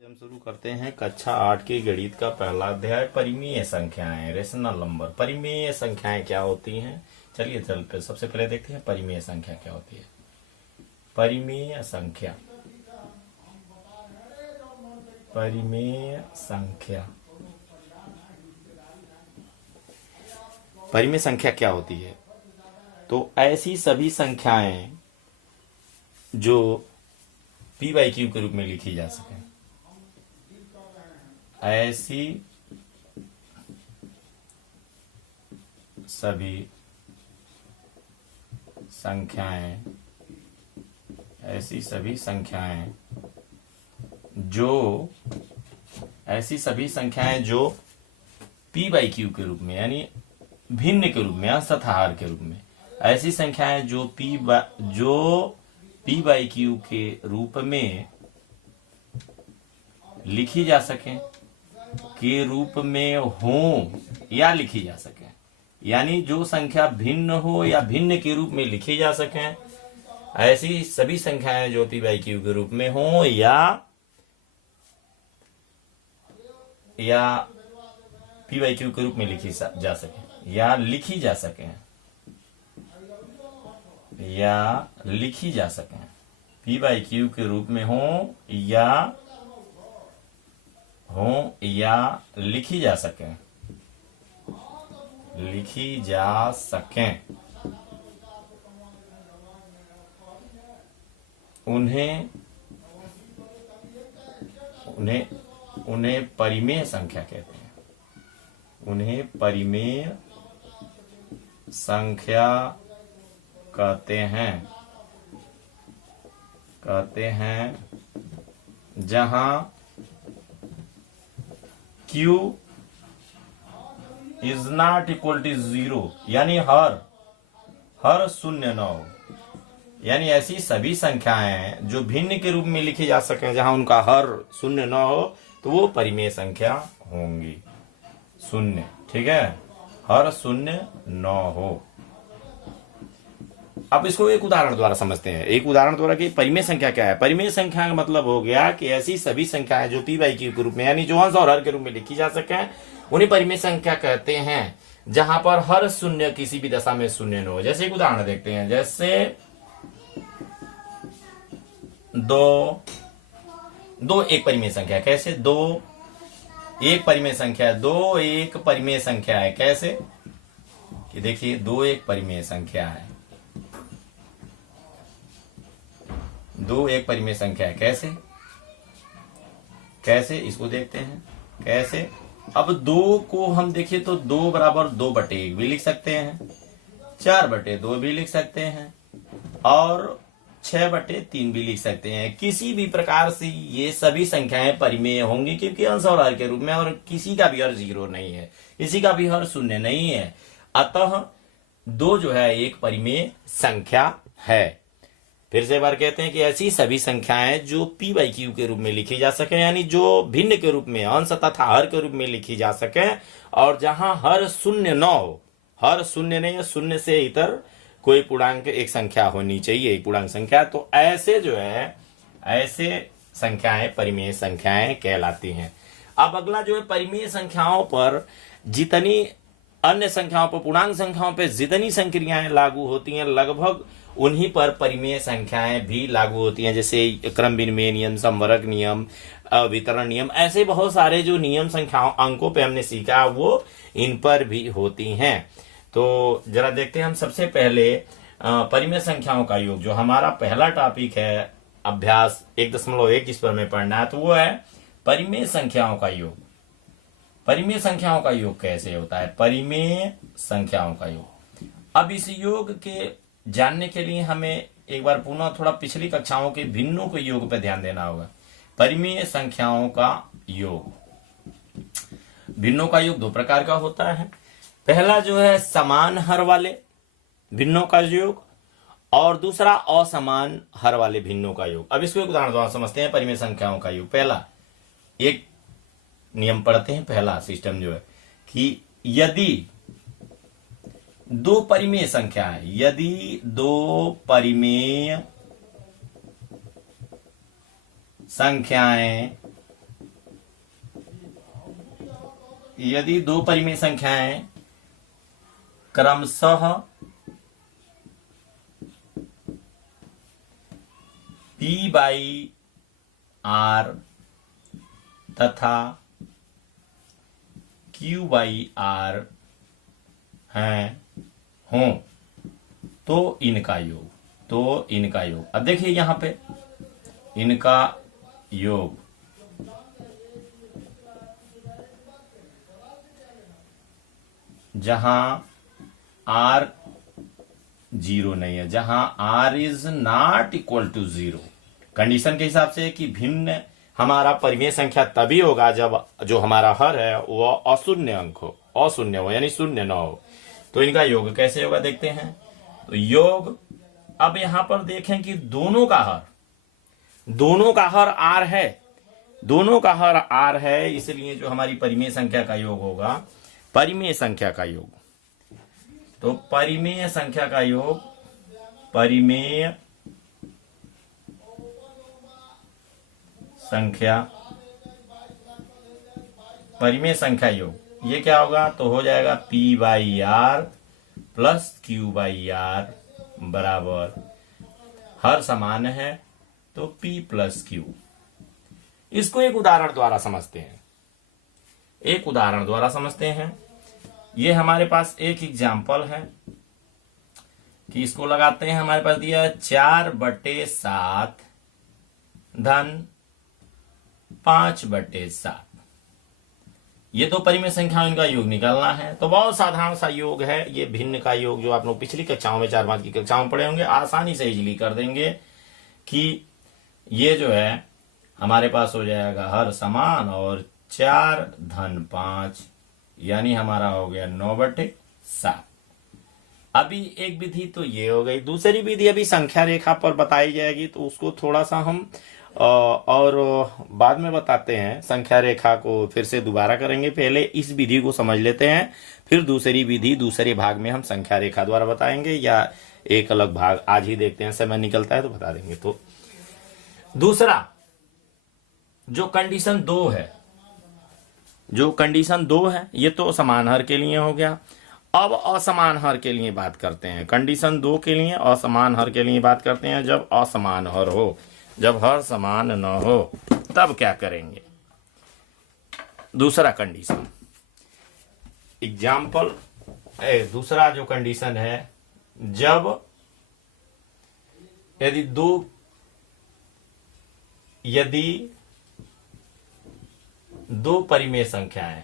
हम शुरू करते हैं कक्षा 8 की गणित का पहला अध्याय परिमेय संख्याएं, रेशनल नंबर। परिमेय संख्याएं क्या होती हैं? चलिए सबसे पहले देखते हैं परिमेय संख्या क्या होती है। परिमेय संख्या, परिमेय संख्या, परिमेय संख्या क्या होती है? तो ऐसी सभी संख्याएं जो p बाई क्यू के रूप में लिखी जा सके, ऐसी सभी संख्याएं, ऐसी सभी संख्याएं जो, ऐसी सभी संख्याएं जो p बाई क्यू के रूप में यानी भिन्न के रूप में, अंशतः के रूप में, ऐसी संख्याएं जो p बाई क्यू के रूप में लिखी जा सके, के रूप में हो या लिखी जा सके, यानी जो संख्या भिन्न हो या भिन्न के रूप में लिखी जा सके, ऐसी सभी संख्याएं जो p बाई क्यू के रूप में हो या p बाई क्यू के रूप में लिखी जा सके, या लिखी जा सके, या लिखी जा सके, p बाई क्यू के रूप में हो या लिखी जा सके, लिखी जा सके, उन्हें परिमेय संख्या कहते हैं। उन्हें परिमेय संख्या कहते हैं जहां Q is not equal to 0, यानी हर शून्य न हो, यानी ऐसी सभी संख्याएं जो भिन्न के रूप में लिखी जा सके, जहां उनका हर शून्य न हो, तो वो परिमेय संख्या होंगी। शून्य, ठीक है, हर शून्य न हो। अब इसको एक उदाहरण द्वारा समझते हैं। एक उदाहरण द्वारा कि परिमेय संख्या क्या है। परिमेय संख्या का मतलब हो गया कि ऐसी सभी संख्याएं जो p बाई क्यू के रूप में यानी जो अंश और हर के रूप में लिखी जा सके, उन्हें परिमेय संख्या कहते हैं जहां पर हर शून्य किसी भी दशा में शून्य न हो। जैसे एक उदाहरण देखते हैं, जैसे दो एक परिमेय संख्या है। कैसे? दो एक परिमेय संख्या है। दो एक परिमेय संख्या है। कैसे कि देखिए, दो एक परिमेय संख्या है। दो एक परिमेय संख्या है। कैसे इसको देखते हैं। कैसे? अब दो को हम देखिए तो 2 बराबर 2/1 भी लिख सकते हैं, 4/2 भी लिख सकते हैं, और 6/3 भी लिख सकते हैं। किसी भी प्रकार से ये सभी संख्याएं परिमेय होंगी, क्योंकि अंश और हर के रूप में, और किसी का भी हर 0 नहीं है, किसी का भी हर शून्य नहीं है। अतः 2 जो है एक परिमेय संख्या है। फिर से बार कहते हैं कि ऐसी सभी संख्याएं जो p बाई क्यू के रूप में लिखी जा सके, यानी जो भिन्न के रूप में, अंश तथा हर के रूप में लिखी जा सके, और जहां हर शून्य न हो, हर शून्य नहीं है, शून्य से इतर कोई पूर्णांक एक संख्या होनी चाहिए, एक पूर्णांक संख्या। तो ऐसे जो है, ऐसे संख्याएं परिमेय संख्याएं कहलाती हैं। अब अगला जो है, परिमेय संख्याओं पर जितनी अन्य संख्याओं पर, पूर्णांक संख्याओं पर जितनी संक्रियाएं लागू होती हैं, लगभग उन्हीं पर परिमेय संख्याएं भी लागू होती हैं। जैसे क्रम विनिमय नियम, समवर्ग नियम, वितरण नियम, ऐसे बहुत सारे जो नियम संख्याओं अंकों पे हमने सीखा, वो इन पर भी होती हैं। तो जरा देखते हैं हम सबसे पहले परिमेय संख्याओं का योग, जो हमारा पहला टॉपिक है अभ्यास 1.1 जिस पर हमें पढ़ना है, तो वो है परिमेय संख्याओं का योग। परिमेय संख्याओं का योग कैसे होता है? परिमेय संख्याओं का योग। अब इस योग के जानने के लिए हमें एक बार पुनः थोड़ा पिछली कक्षाओं के भिन्नों के योग पर ध्यान देना होगा। परिमेय संख्याओं का योग, भिन्नों का योग 2 प्रकार का होता है। पहला जो है समान हर वाले भिन्नों का योग, और दूसरा असमान हर वाले भिन्नों का योग। अब इसको एक उदाहरण द्वारा समझते हैं परिमेय संख्याओं का योग। पहला एक नियम पढ़ते हैं, पहला सिस्टम जो है कि यदि 2 परिमेय संख्या है, यदि 2 परिमेय संख्याएं यदि दो परिमेय संख्याएं क्रमशः P/R तथा Q/R हैं हों तो इनका योग, अब देखिए यहां पे इनका योग जहां R 0 नहीं है, जहां R is not equal to 0, condition के हिसाब से कि भिन्न हमारा परिमेय संख्या तभी होगा जब जो हमारा हर है वह अशून्य अंक हो, अशून्य हो यानी शून्य न हो। तो इनका योग कैसे होगा देखते हैं। तो योग, अब यहां पर देखें कि दोनों का हर R है, दोनों का हर R है, इसलिए जो हमारी परिमेय संख्या का योग होगा, परिमेय संख्या का योग, तो परिमेय संख्या का योग, परिमेय संख्या योग, ये क्या होगा, तो हो जाएगा P/R प्लस Q/R बराबर, हर समान है तो P प्लस Q। इसको एक उदाहरण द्वारा समझते हैं, ये हमारे पास एक एग्जाम्पल है कि इसको लगाते हैं। हमारे पास दिया है 4/7 धन 5/7, ये दो परिमेय संख्याओं, इनका योग निकालना है। तो बहुत साधारण सा योग है ये, भिन्न का योग, जो आप लोग पिछली कक्षाओं में 4-5 की कक्षाओं में पढ़े होंगे, आसानी से इजीली कर देंगे कि ये जो है हमारे पास हो जाएगा हर समान और 4 धन 5, यानी हमारा हो गया 9/7। अभी एक विधि तो ये हो गई, दूसरी विधि अभी संख्या रेखा पर बताई जाएगी, तो उसको थोड़ा सा हम और बाद में बताते हैं। संख्या रेखा को फिर से दोबारा करेंगे, पहले इस विधि को समझ लेते हैं, फिर दूसरी विधि दूसरे भाग में हम संख्या रेखा द्वारा बताएंगे, या एक अलग भाग आज ही देखते हैं, समय निकलता है तो बता देंगे। तो दूसरा जो कंडीशन 2 है, ये तो समान हर के लिए हो गया। अब असमान हर के लिए बात करते हैं, कंडीशन 2 के लिए असमान हर के लिए बात करते हैं। जब असमान हर हो, जब हर समान न हो, तब क्या करेंगे। दूसरा कंडीशन एग्जाम्पल, दूसरा जो कंडीशन है, जब यदि दो परिमेय संख्याएं,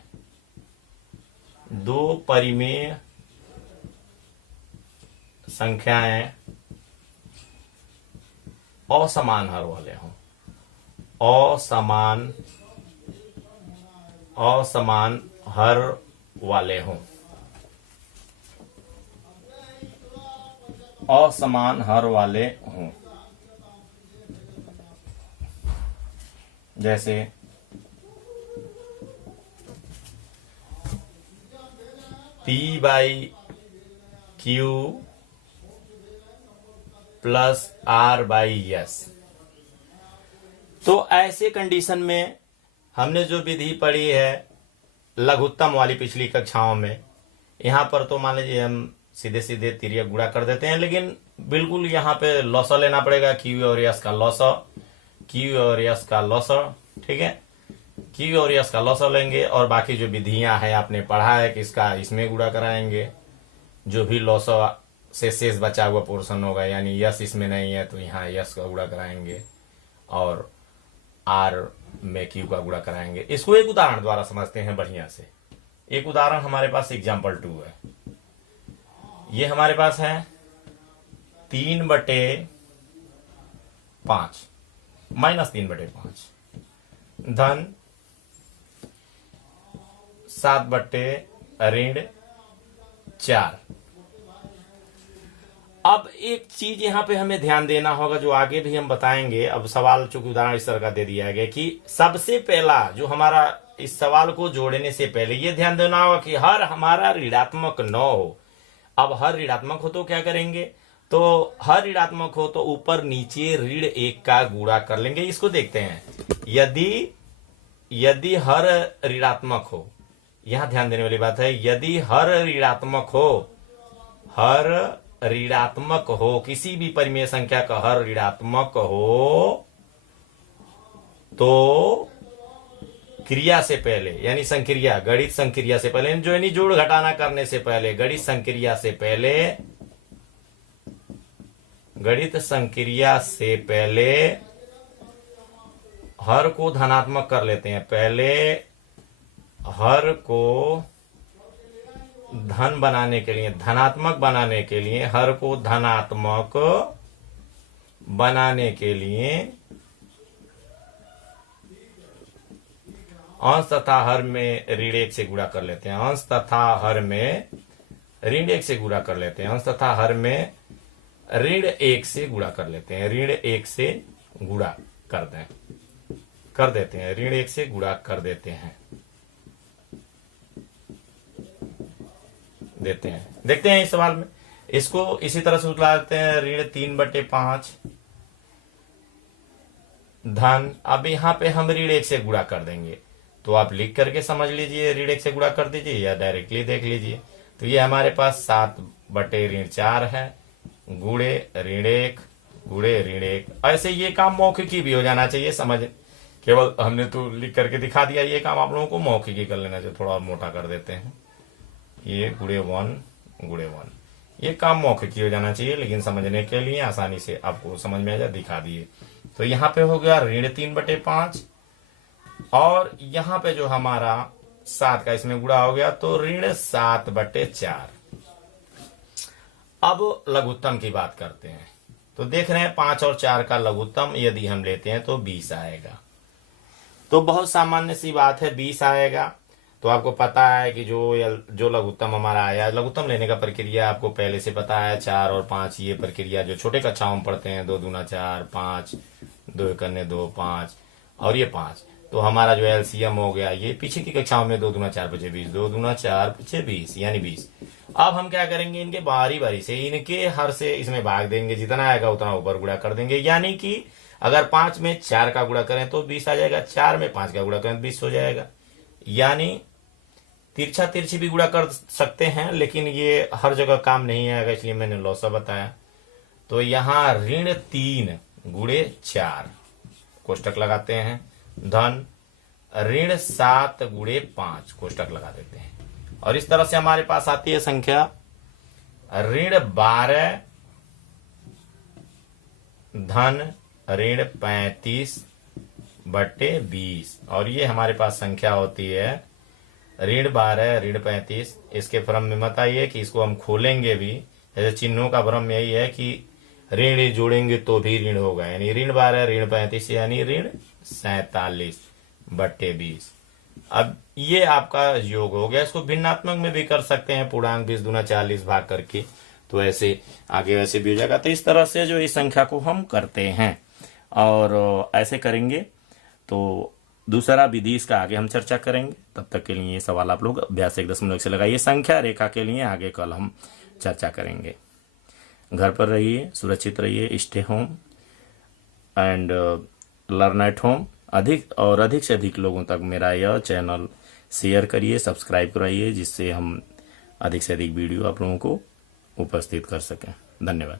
असमान हर वाले हों, असमान हर वाले हों, असमान हर वाले हों, जैसे P/Q प्लस R/S। तो ऐसे कंडीशन में हमने जो विधि पढ़ी है लघुत्तम वाली पिछली कक्षाओं में, यहां पर तो मान लीजिए हम सीधे सीधे तिर्यक गुणा कर देते हैं, लेकिन बिल्कुल यहां पे लॉसा लेना पड़ेगा, Q और S का लॉसा, ठीक है, Q और S का लॉसा लेंगे, और बाकी जो विधियां हैं आपने पढ़ा है कि इसका इसमें गुणा कराएंगे, जो भी लॉसा से शेष बचा हुआ पोर्शन होगा, यानी यस इसमें नहीं है तो यहाँ यस का गुणा कराएंगे, और R में Q का गुणा कराएंगे। इसको एक उदाहरण द्वारा समझते हैं बढ़िया से। एक उदाहरण हमारे पास एग्जाम्पल 2 है, ये हमारे पास है 3/5 -3/5 धन 7/4। अब एक चीज यहां पे हमें ध्यान देना होगा, जो आगे भी हम बताएंगे। अब सवाल चूंकि उदाहरण इस तरह का दे दिया गया कि सबसे पहला जो हमारा इस सवाल को जोड़ने से पहले ये ध्यान देना होगा कि हर हमारा ऋणात्मक न हो। अब हर ऋणात्मक हो तो क्या करेंगे, तो हर ऋणात्मक हो तो ऊपर नीचे ऋण 1 का गुणा कर लेंगे। इसको देखते हैं, यदि हर ऋणात्मक हो, यहां ध्यान देने वाली बात है, यदि हर ऋणात्मक हो, किसी भी परिमेय संख्या का हर ऋणात्मक हो तो क्रिया से पहले यानी संक्रिया, गणित संक्रिया से पहले, जो यानी जोड़ घटाना करने से पहले, गणित संक्रिया से पहले हर को धनात्मक कर लेते हैं। पहले हर को धन बनाने के लिए, धनात्मक बनाने के लिए, हर को धनात्मक बनाने के लिए अंश तथा हर में ऋण 1 से गुणा कर लेते हैं। अंश तथा हर में ऋण 1 से गुणा कर लेते हैं। अंश तथा हर में ऋण 1 से गुणा कर लेते हैं। ऋण 1 से गुणा कर देते हैं। ऋण 1 से गुणा कर देते हैं। देखते हैं इस सवाल में, इसको इसी तरह से उतला देते हैं। ऋण 3/5 धन, अब यहां पे हम ऋण 1 से गुणा कर देंगे, तो आप लिख करके समझ लीजिए, ऋण 1 से गुणा कर दीजिए या डायरेक्टली देख लीजिए। तो ये हमारे पास 7/4 है, गुणे ऋण 1 गुणे ऋण 1। ऐसे ये काम मौखिकी भी हो जाना चाहिए, समझ, केवल हमने तो लिख करके दिखा दिया, ये काम आप लोगों को मौखिकी कर लेना चाहिए। थोड़ा और मोटा कर देते हैं, ये गुणे 1, ये काम मौखिकी हो जाना चाहिए, लेकिन समझने के लिए आसानी से आपको समझ में आ जाए, दिखा दिए। तो यहाँ पे हो गया ऋण 3/5 और यहाँ पे जो हमारा 7 का इसमें गुणा हो गया तो ऋण 7/4। अब लघुत्तम की बात करते हैं, तो देख रहे हैं 5 और 4 का लघुत्तम यदि हम लेते हैं तो 20 आएगा। तो बहुत सामान्य सी बात है, 20 आएगा। तो आपको पता है कि जो लघुत्तम हमारा आया, लघुत्तम लेने का प्रक्रिया आपको पहले से पता है, 4 और 5 ये प्रक्रिया जो छोटे कक्षाओं में पढ़ते हैं, 2 दूना 4, 5, 2 एकन्ने 2, 5 और ये 5। तो हमारा जो एलसीएम हो गया, ये पीछे की कक्षाओं में 2 दूना 4 5 20, 2 दूना 4 5 20 यानी 20। अब हम क्या करेंगे, इनके बारी बारी से इनके हर से इसमें भाग देंगे, जितना आएगा उतना ऊपर गुणा कर देंगे। यानी कि अगर 5 में 4 का गुणा करें तो 20 आ जाएगा, 4 में 5 का गुणा करें तो 20 हो जाएगा। यानी तिरछा तिरछी भी गुणा कर सकते हैं, लेकिन ये हर जगह काम नहीं आएगा, इसलिए मैंने लौसा बताया। तो यहां ऋण 3 गुणे 4 कोष्टक लगाते हैं, धन ऋण 7 गुणे 5 कोष्टक लगा देते हैं। और इस तरह से हमारे पास आती है संख्या ऋण 12 धन ऋण 35/20। और ये हमारे पास संख्या होती है ऋण 12 ऋण 35। इसके भ्रम में मत आइए कि इसको हम खोलेंगे भी, जैसे चिन्हों का भ्रम यही है कि ऋण जोड़ेंगे तो भी ऋण होगा, यानी ऋण 12 ऋण 35 यानी ऋण 47/20। अब ये आपका योग हो गया। इसको भिन्नात्मक में भी कर सकते हैं, पूर्णांक 20 दूना 40 भाग करके, तो ऐसे आगे वैसे भी हो जाएगा। तो इस तरह से जो इस संख्या को हम करते हैं और ऐसे करेंगे। तो दूसरा विधि इसका आगे हम चर्चा करेंगे। तब तक के लिए ये सवाल आप लोग अभ्यास 1.1 से लगाइए। संख्या रेखा के लिए आगे कल हम चर्चा करेंगे। घर पर रहिए, सुरक्षित रहिए, stay home and learn at home. अधिक से अधिक लोगों तक मेरा यह चैनल शेयर करिए, सब्सक्राइब कराइए, जिससे हम अधिक से अधिक वीडियो आप लोगों को उपस्थित कर सकें। धन्यवाद।